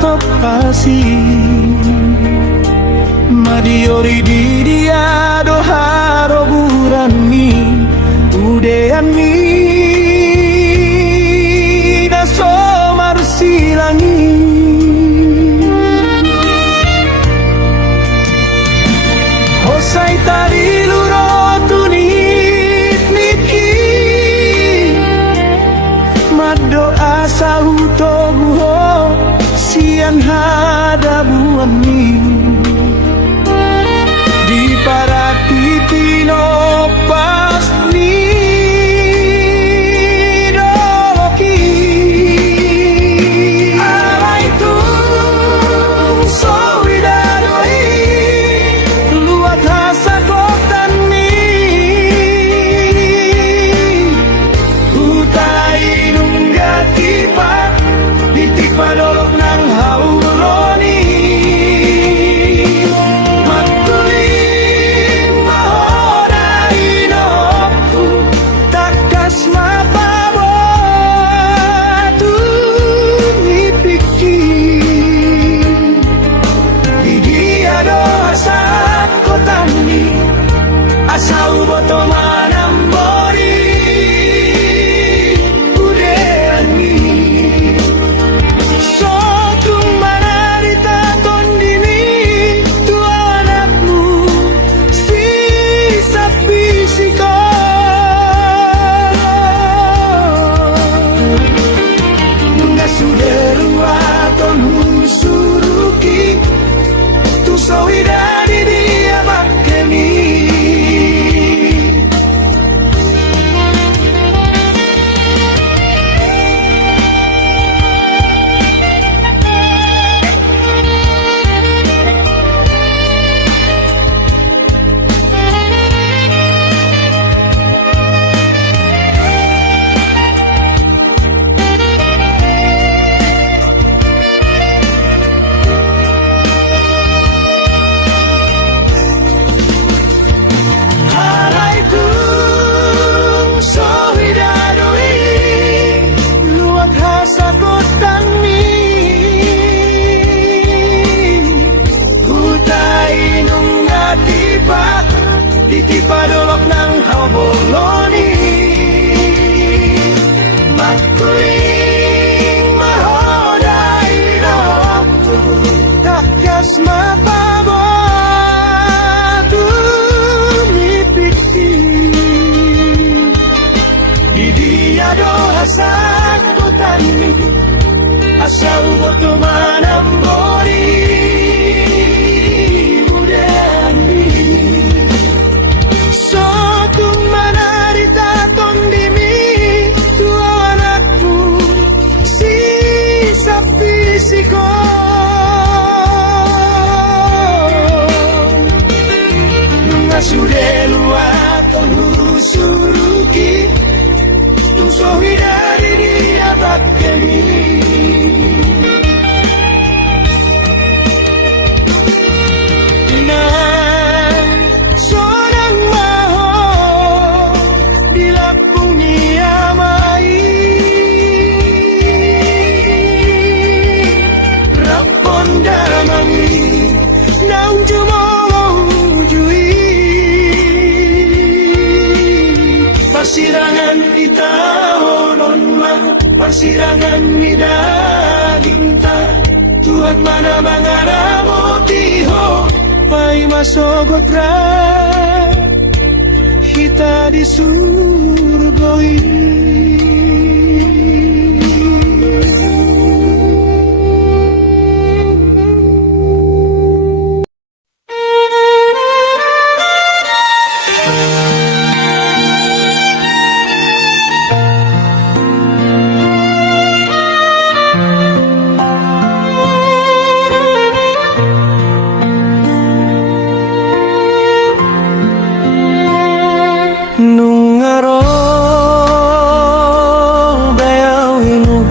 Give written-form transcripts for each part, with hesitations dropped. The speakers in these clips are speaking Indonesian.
topasi Madiori di dia doharo burani Udean mi da somar silangi Hosai tari luro tunit niki Mado asa utoguho siang hadabuani Di para titino pas ni doloki Alay tung solidadoi Luat hasa kotan ni Utai nunggat kipat Ditipa dolok ng hauloni Asal boto manambori udeani Sotung manarita tondini tua anakmu sisa fisiko Nggak sudah ruaton husuruki Tu sawidadi dia bakemi Padolok ng haboloni Makuling mahoday loko Takas mapabatu mipiki Di dia doha sakutani Asal boto manambori Sotung manarita tondimi tua anakmu sisa fisiko Nungasude luaton husuruki Tungsohi dari dia bakemi Persirangan kita honon mah Persirangan midaginta Tuhan mana mangaramotiho Pai masogotra Kita di surgoi Nungaro beawinu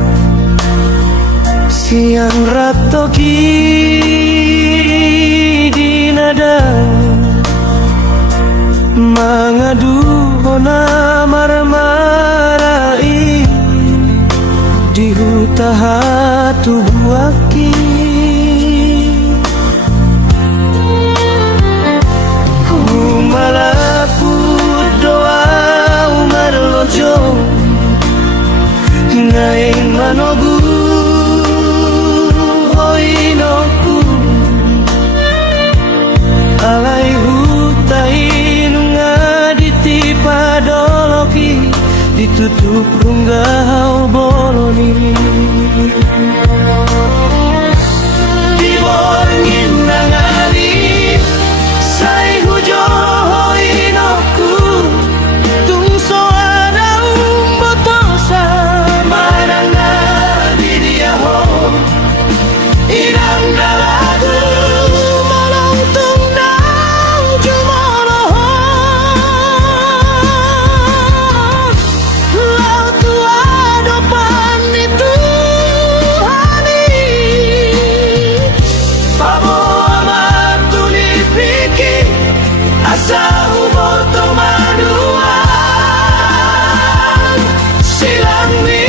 siang ratoki di nada mangadu hona marmarai di hutahatu buaki tutup runggau boloni di borngin nangali sai hujo inoku tungso ada umbotosa mananga diria ho inang dalagu molong tungdang jumolo lau tua depan itu hani pabo amat tuli pikir asa uboto manuan silang mi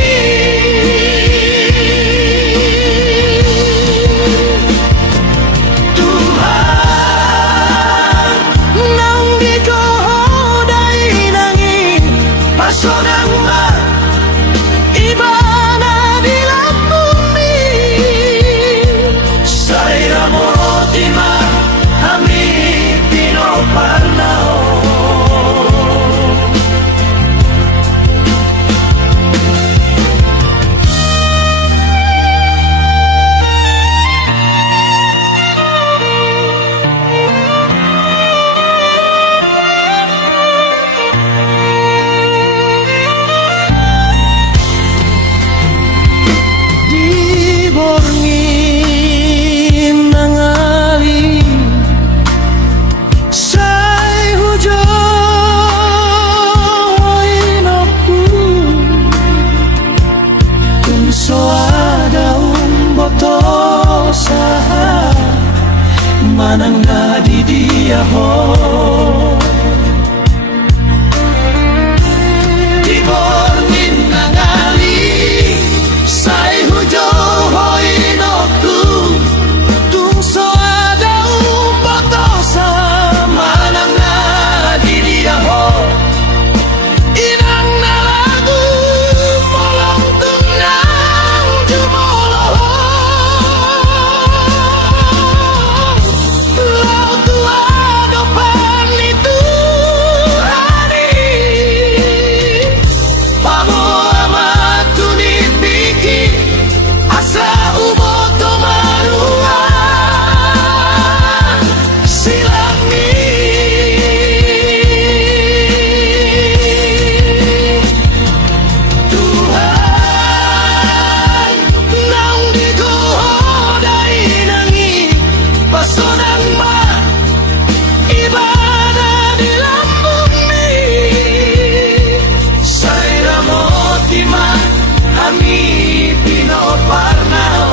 Tuhan nang dikohodai nangi pasonang ma ibana di lambung mi saira motima ami pino parnao di borngin nangali sai hujo inoku tungso ada umboto saha manang di dia ho di borngin nangali sai hujo inoku tungso ada umboto saha manang di dia ho inang nalagu molong tunang jumolo lau tua depan itu hari pabo amat tuni pikir asa uboto maruan silang mi Tuhan nang dikohodai nangi pasonang ma ibadah di lambung mi saira motima ami pino parnao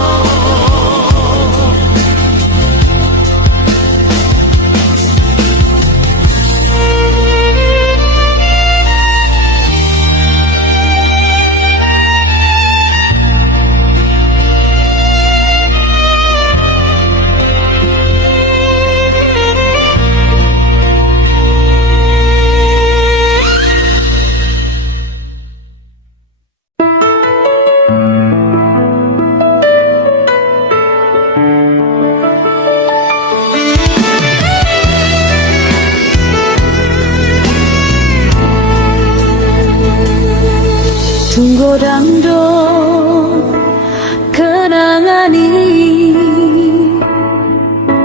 Tunggu dangdo kenangani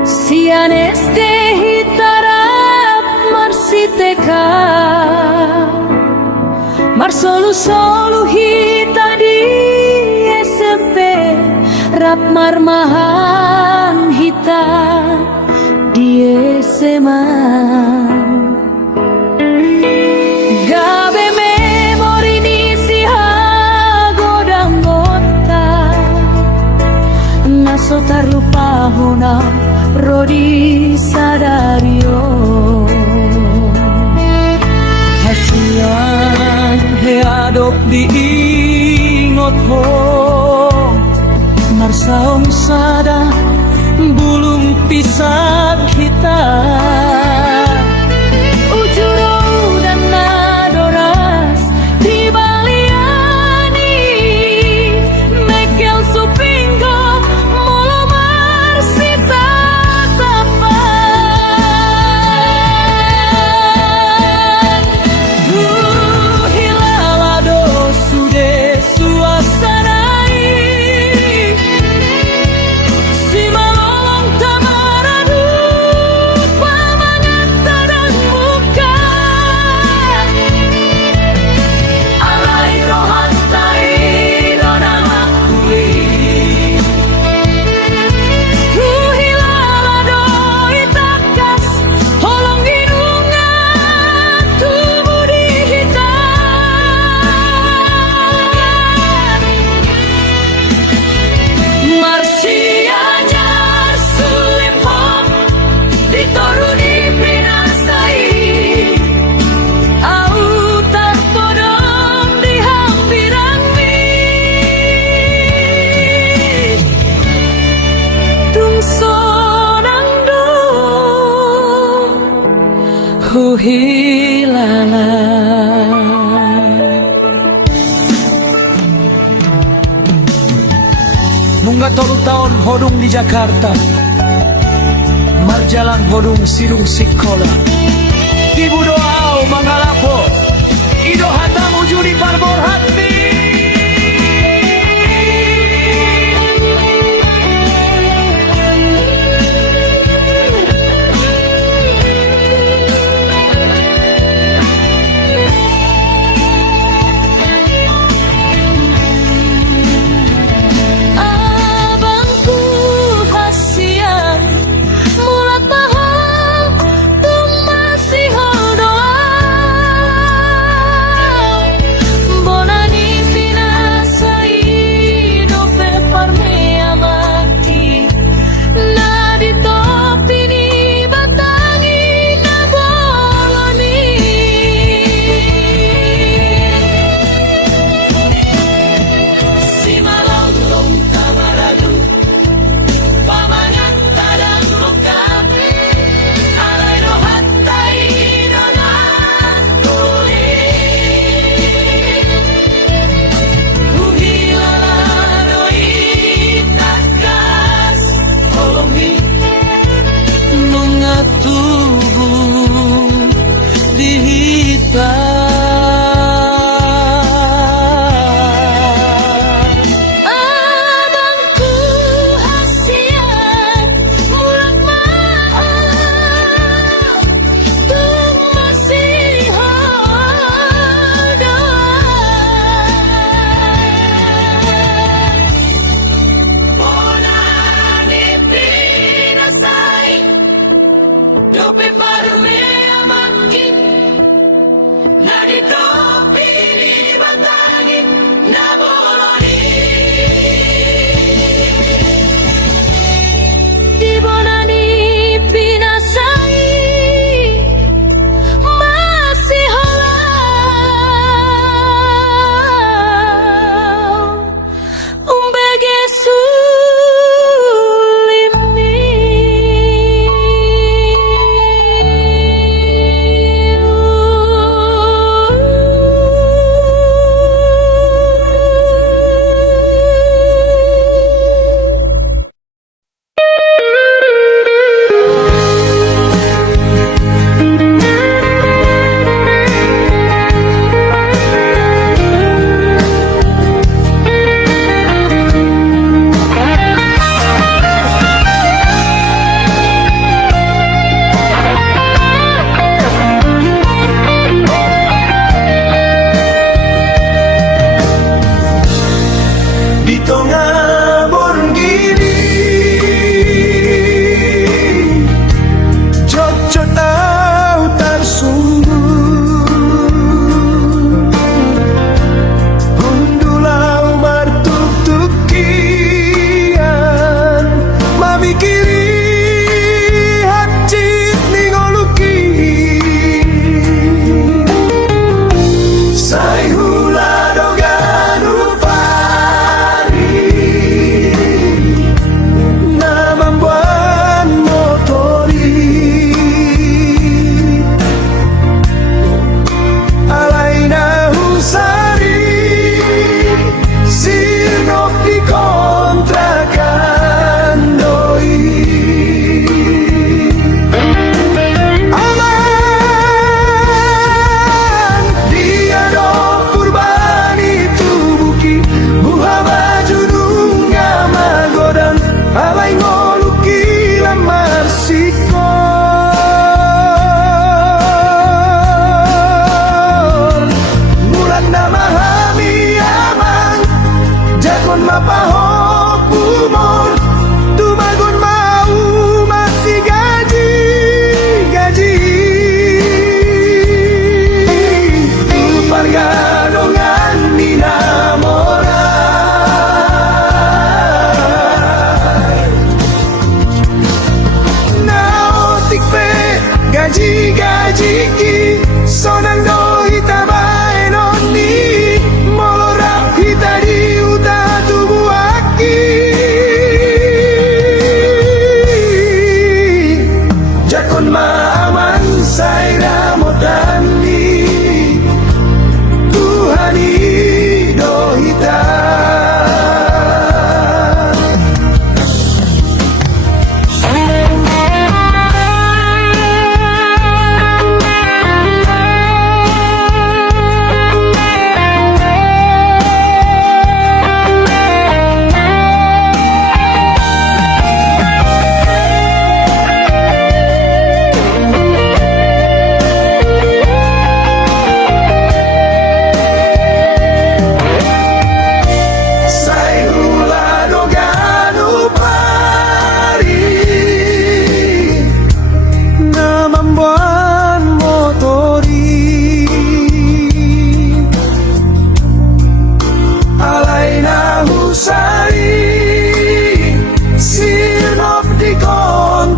sianes de hitarap marsiteka marsolu hita di SMP rap marmahan hita di SMA gabe memori ni siha godang gota naso tarlupa huna rodi sadario hasian he adop diingot ho marsaong sada bulung pisah kita ujuro dan nadoras di baliani mekel supinggo molo marsita tapan hilalado hilala. Nungga 3 tahun hodung di Jakarta, marjalan hodung sidung sikola. Ibu doau mangalapo, ido hatamu judi parbor hati. Abangku hasiang mulat mahal tung masih doa bonani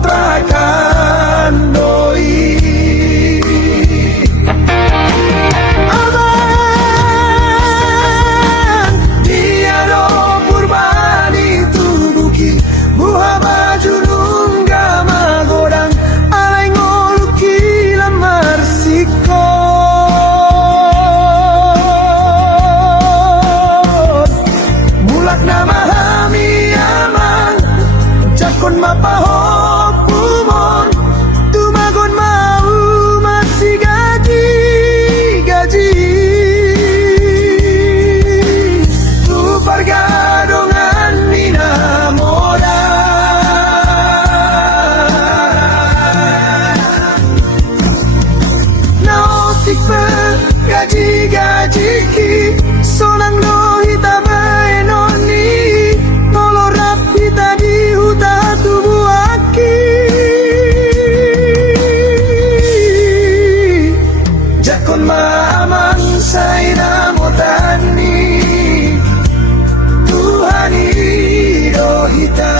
kontrakan doi. Aman tiada purban itu buki buah baju nungga magodang alai ngoluki lamar sikot mulak nama hami amang jakon mapahop umon tumagon mau masih gaji tu pergadongan mina moda naotik gaji ki sonang no hita baenoni nolorap hita di huta tubuh aki jakon maaman say namotani Tuhani dohita.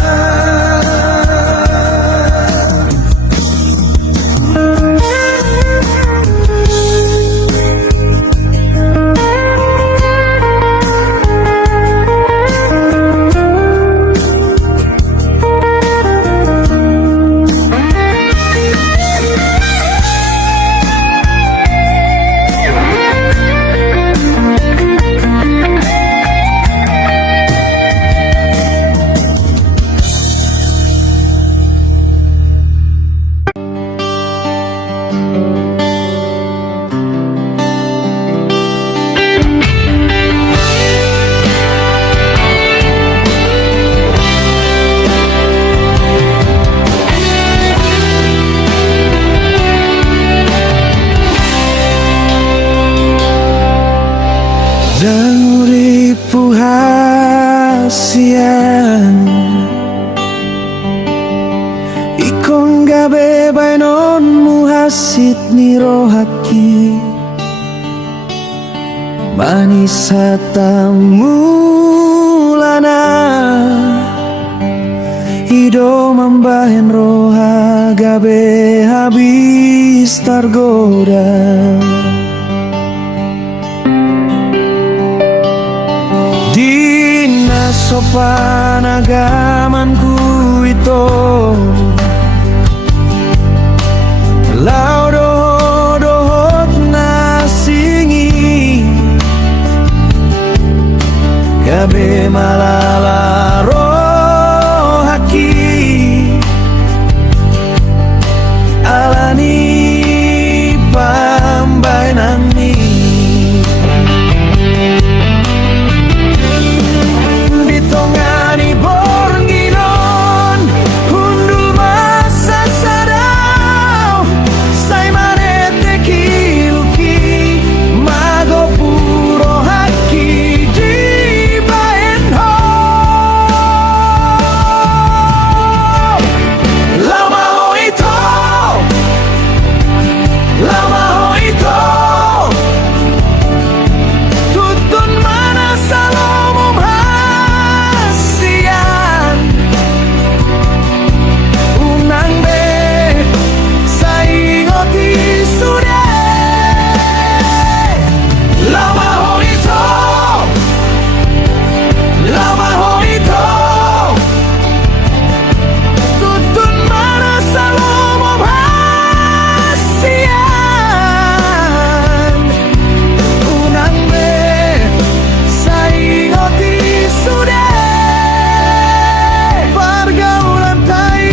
Dan uripu hasian ikon gabe bainon muhasit ni rohaki manis hatamulana hido mambahen roha gabe habis tergoda. Dina sopan agamanku itu lau dohot nasingi gabe malala rohaki alani pambainani ditongani bornginon hundul masa sadau say manete kiluki mago puro haki di baenho lama ho ito tutun mana salomum hasian unang be saingoti sudah lama ho ito tutun mana salomum hasian unang be saingoti sudah pergaulan tai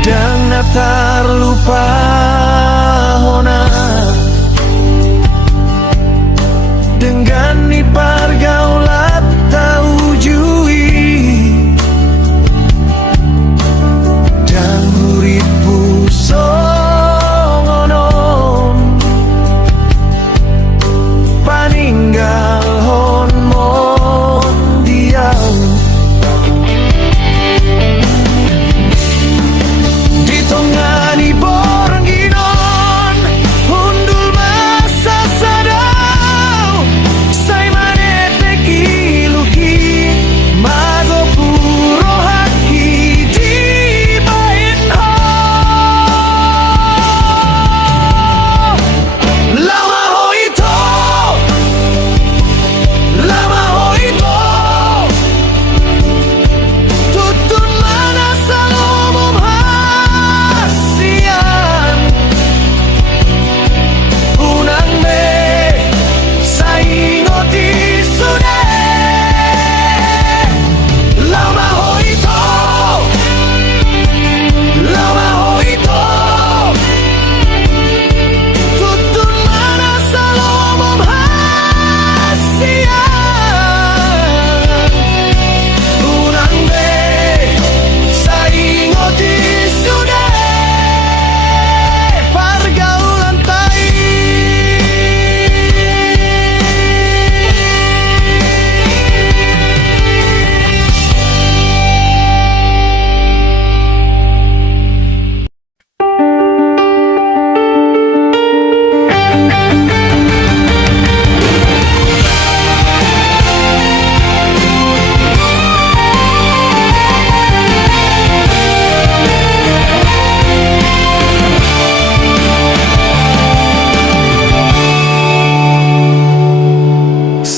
dan terlupa hona dengan ni pergaulan tahu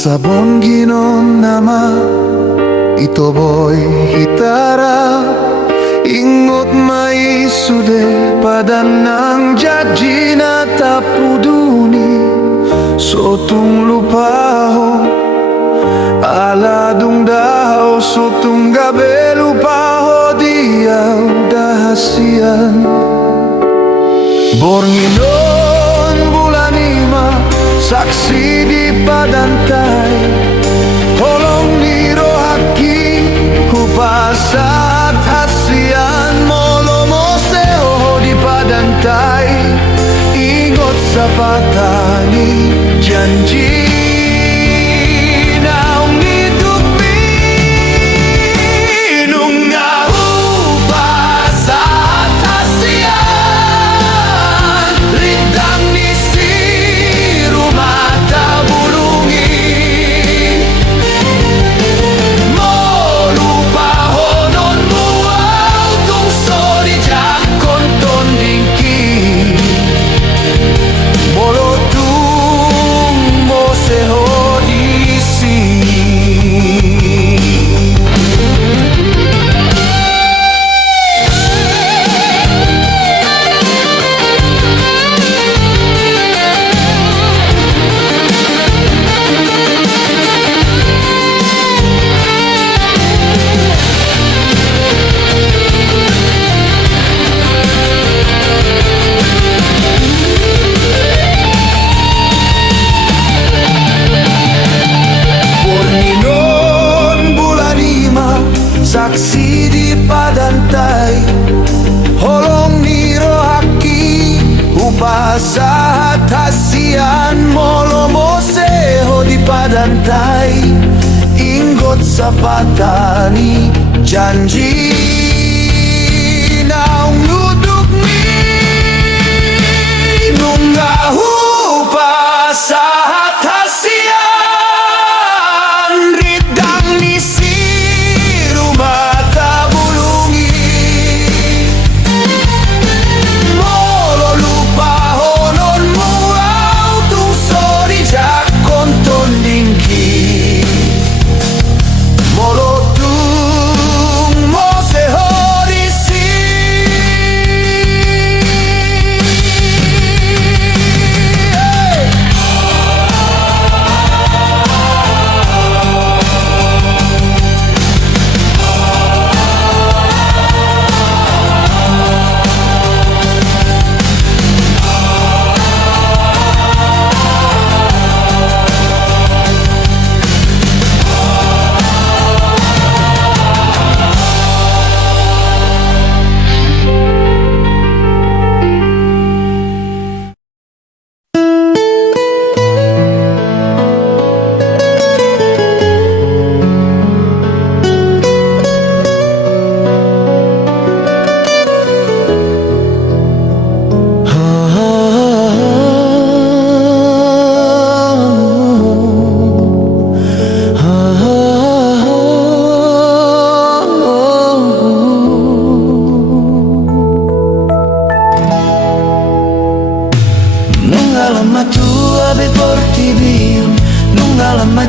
Sabon ginon nama itoboy hitara ingot mai sude padan nang janji na tapuduni sotung lupaho aladung daw sotung gabe lupaho diaw dahasian Bornginon bulan ima saksi di padantai holong ni rohaki hupasat hasian molo moseo di padantai ingot sapatani janji naung hidup minung hupasat hasian rindang nisi rumah tabulungi molupa honon buau tung sori jakon tondingki bolotung moseho disi saksi di padantai holong ni rohaki upasahat hasian molo moseho di padantai ingot sapatani janji naung nuduk minung upasahat hasian ridang nisi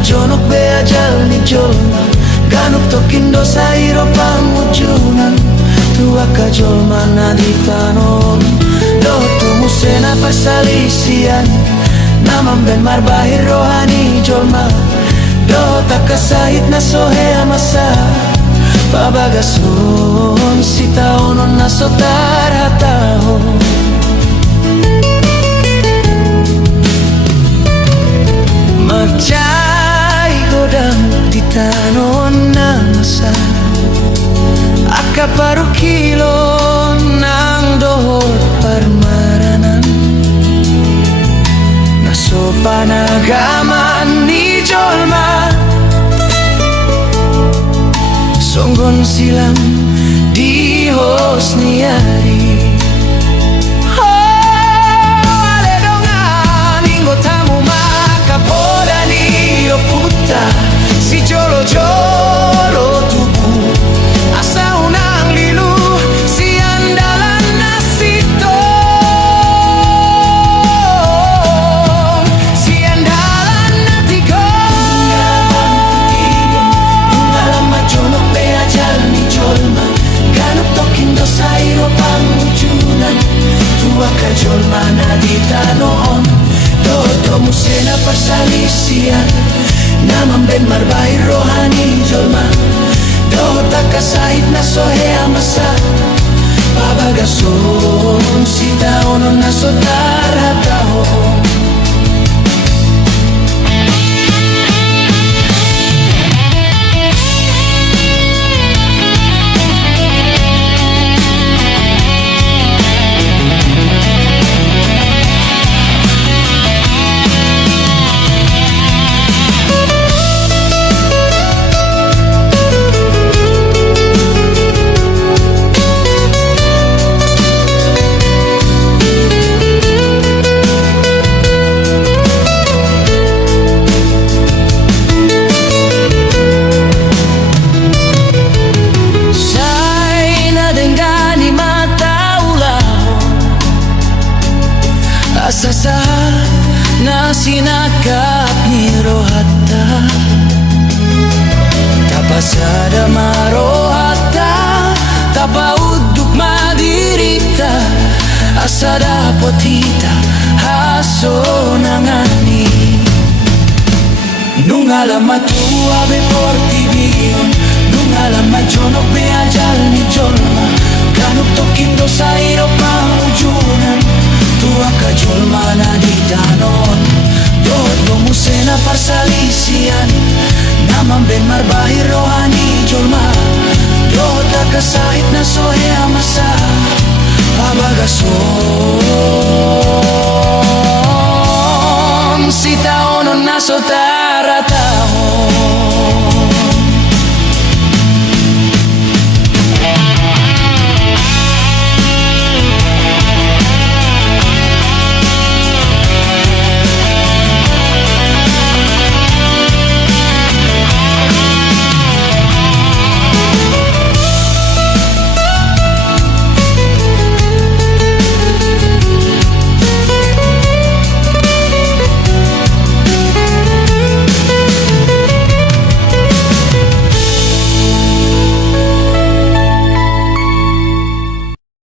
Jonok bea jalni jolma ganuk tokindo sairo pamujunan tua kajolma naditanon doto musena pasalisian namam ben marbahir rohani jolma dota kasahit na sohea masa pabagason sitaonon na sotar hataho magcay godang titanon na masa akaparukilon ng dohot parmaranan naso panagaman ni Jolma songgon silang dihos niyari si jolo jolo tubuh asa unang lilu si andalan nasito si andalan natiko naman ben marbahir rohani jolma Dota kasahit na sohe amasa Babagason sita onon na sotara taho Asasa na sinakap ni Rohata Tapasada marohata Tapauduk madirita Asada potita Haso nangani Nung alam matua be portibion Nung alam majonok be ajal ni jolma Ganuk tokindo sa irop maujunan Tua ka jolma na di danon Dohot bumusena parsalisian Naman ben marbahir rohani jolma Dohot kasahit na sohe amasa Babagason Sita onon na sota